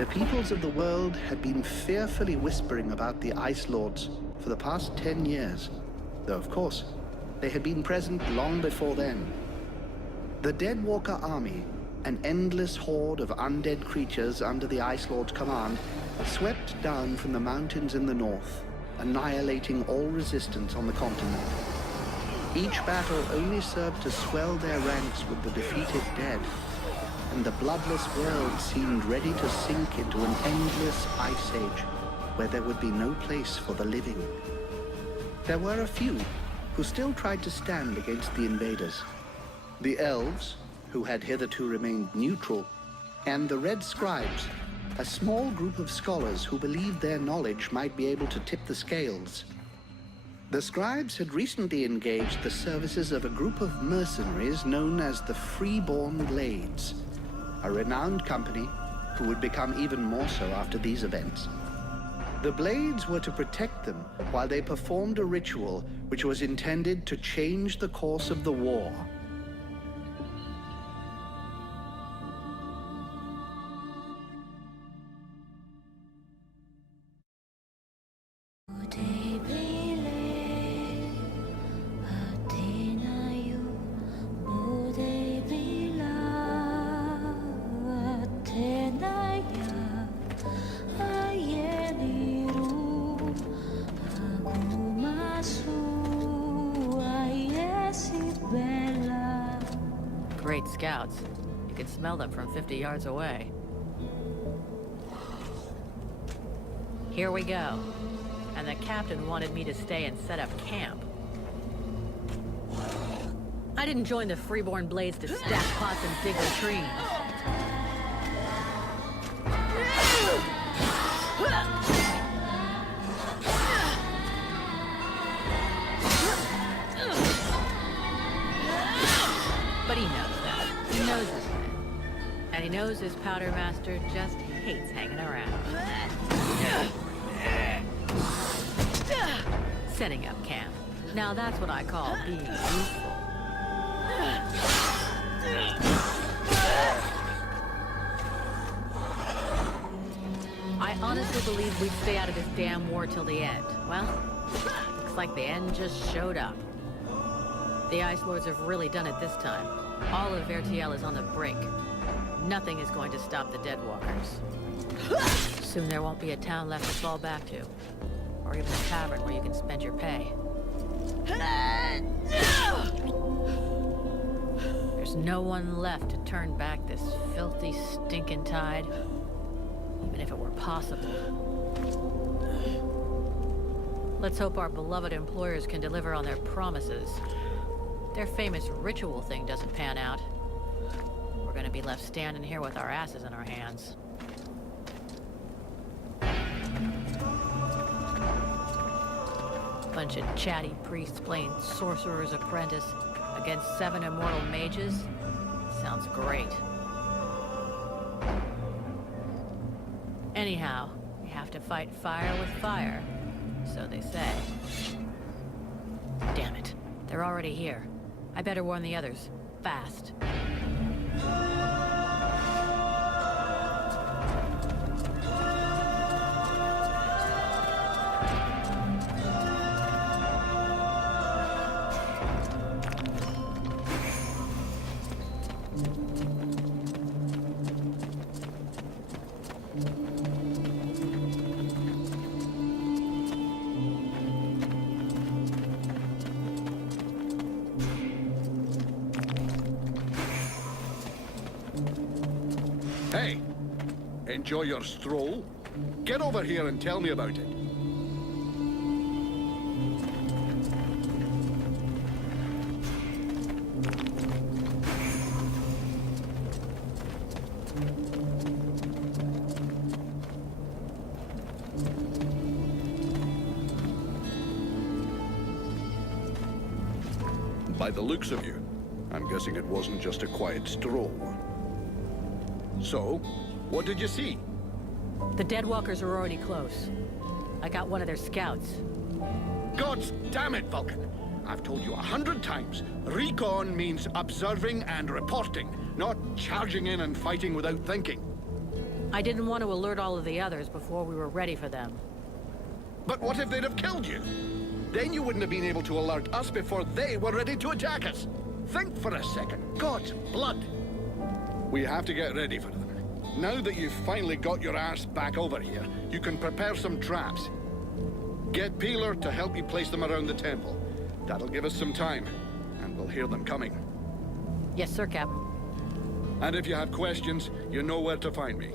The peoples of the world had been fearfully whispering about the Ice Lords for the past 10 years, though of course, they had been present long before then. The Deadwalker army, an endless horde of undead creatures under the Ice Lord's command, swept down from the mountains in the north, annihilating all resistance on the continent. Each battle only served to swell their ranks with the defeated dead, and the bloodless world seemed ready to sink into an endless ice age where there would be no place for the living. There were a few who still tried to stand against the invaders. The elves, who had hitherto remained neutral, and the Red Scribes, a small group of scholars who believed their knowledge might be able to tip the scales. The Scribes had recently engaged the services of a group of mercenaries known as the Freeborn Blades, a renowned company who would become even more so after these events. The Blades were to protect them while they performed a ritual which was intended to change the course of the war. Great scouts. You can smell them from 50 yards away. Here we go. And the captain wanted me to stay and set up camp. I didn't join the Freeborn Blades to stack pots and dig latrines. But he knows that. He knows his man. And he knows his powder master just hates hanging around. Setting up camp. Now that's what I call being useful. I honestly believe we'd stay out of this damn war till the end. Well, looks like the end just showed up. The Ice Lords have really done it this time. All of Vertiel is on the brink. Nothing is going to stop the Deadwalkers. Soon there won't be a town left to fall back to. Or even a tavern where you can spend your pay. There's no one left to turn back this filthy, stinking tide. Even if it were possible. Let's hope our beloved employers can deliver on their promises. Their famous ritual thing doesn't pan out. We're gonna be left standing here with our asses in our hands. Bunch of chatty priests playing Sorcerer's Apprentice against 7 immortal mages? Sounds great. Anyhow, we have to fight fire with fire, so they say. Damn it, they're already here. I better warn the others, fast. Hey, enjoy your stroll? Get over here and tell me about it. By the looks of you, I'm guessing it wasn't just a quiet stroll. So, what did you see? The Deadwalkers are already close. I got one of their scouts. Gods damn it, Vulcan! I've told you 100 times, recon means observing and reporting, not charging in and fighting without thinking. I didn't want to alert all of the others before we were ready for them. But what if they'd have killed you? Then you wouldn't have been able to alert us before they were ready to attack us. Think for a second. God's blood. We have to get ready for them. Now that you've finally got your arse back over here, you can prepare some traps. Get Peeler to help you place them around the temple. That'll give us some time, and we'll hear them coming. Yes, sir, Captain. And if you have questions, you know where to find me.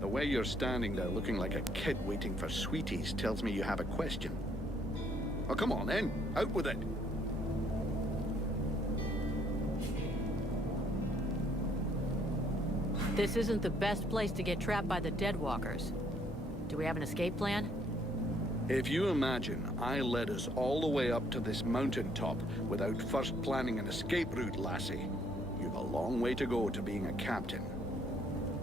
The way you're standing there looking like a kid waiting for sweeties tells me you have a question. Oh, come on then. Out with it. This isn't the best place to get trapped by the Deadwalkers. Do we have an escape plan? If you imagine I led us all the way up to this mountaintop without first planning an escape route, lassie, you've a long way to go to being a captain.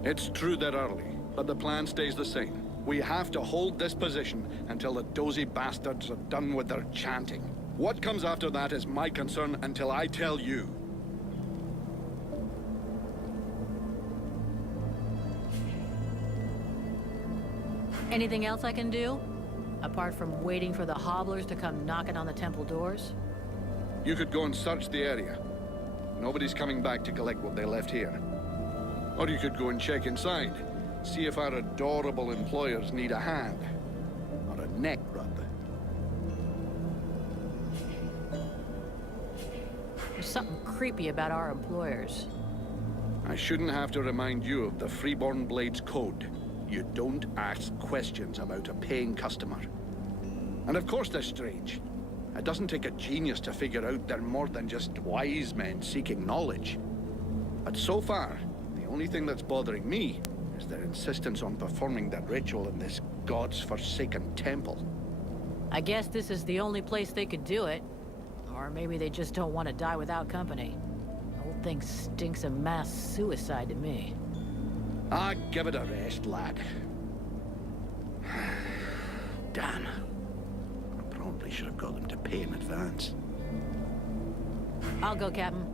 It's true they're early, but the plan stays the same. We have to hold this position until the dozy bastards are done with their chanting. What comes after that is my concern until I tell you. Anything else I can do? Apart from waiting for the hobblers to come knocking on the temple doors? You could go and search the area. Nobody's coming back to collect what they left here. Or you could go and check inside. See if our adorable employers need a hand. Or a neck rub. There's something creepy about our employers. I shouldn't have to remind you of the Freeborn Blades Code. You don't ask questions about a paying customer. And of course they're strange. It doesn't take a genius to figure out they're more than just wise men seeking knowledge. But so far, the only thing that's bothering me is their insistence on performing that ritual in this god's forsaken temple. I guess this is the only place they could do it. Or maybe they just don't want to die without company. The whole thing stinks of mass suicide to me. Ah, give it a rest, lad. Damn. I probably should have got them to pay in advance. I'll go, Captain.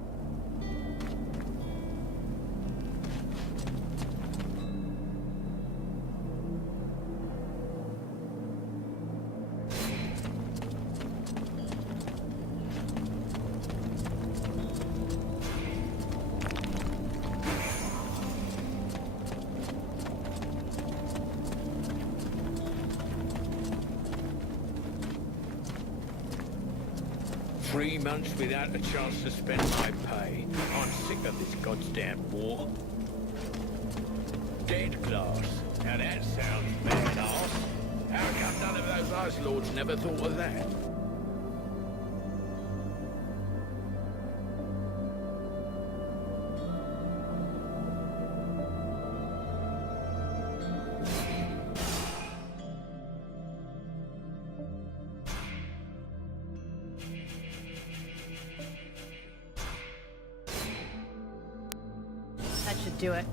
Three months without a chance to spend my pay. I'm sick of this goddamn war. Dead glass. Now that sounds badass. How come none of those Ice Lords never thought of that? That should do it.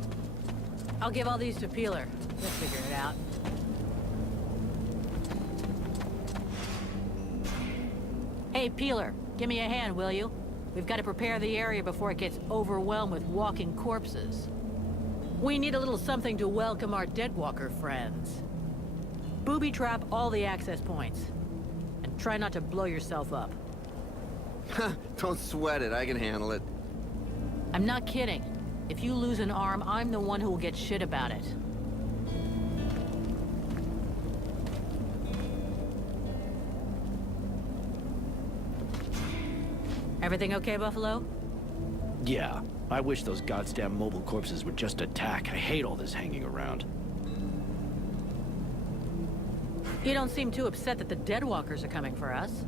I'll give all these to Peeler. He'll figure it out. Hey, Peeler, give me a hand, will you? We've got to prepare the area before it gets overwhelmed with walking corpses. We need a little something to welcome our Deadwalker friends. Booby trap all the access points. And try not to blow yourself up. Don't sweat it, I can handle it. I'm not kidding. If you lose an arm, I'm the one who will get shit about it. Everything okay, Buffalo? Yeah, I wish those goddamn mobile corpses would just attack. I hate all this hanging around. You don't seem too upset that the Deadwalkers are coming for us.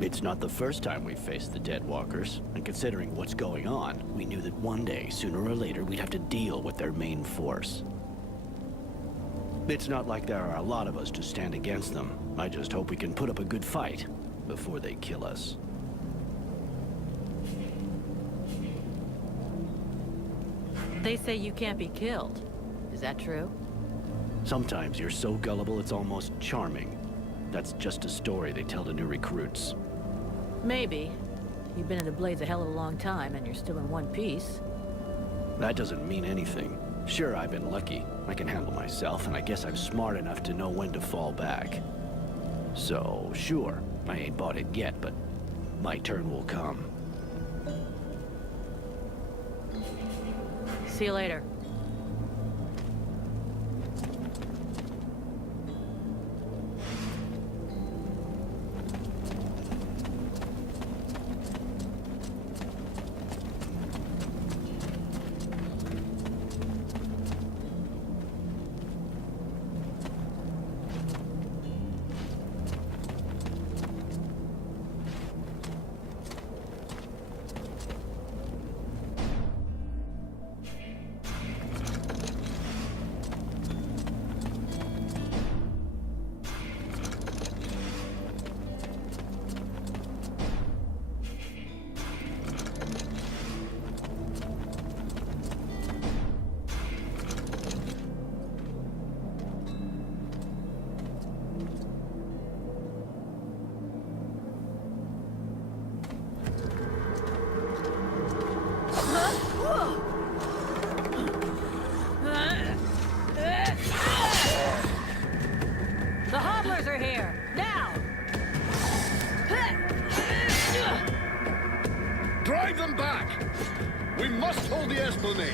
It's not the first time we've faced the Deadwalkers, and considering what's going on, we knew that one day, sooner or later, we'd have to deal with their main force. It's not like there are a lot of us to stand against them. I just hope we can put up a good fight before they kill us. They say you can't be killed. Is that true? Sometimes you're so gullible it's almost charming. That's just a story they tell to new recruits. Maybe. You've been in the Blades a hell of a long time, and you're still in one piece. That doesn't mean anything. Sure, I've been lucky. I can handle myself, and I guess I'm smart enough to know when to fall back. So, sure, I ain't bought it yet, but my turn will come. See you later. The Hobblers are here! Now! Drive them back! We must hold the Esplanade!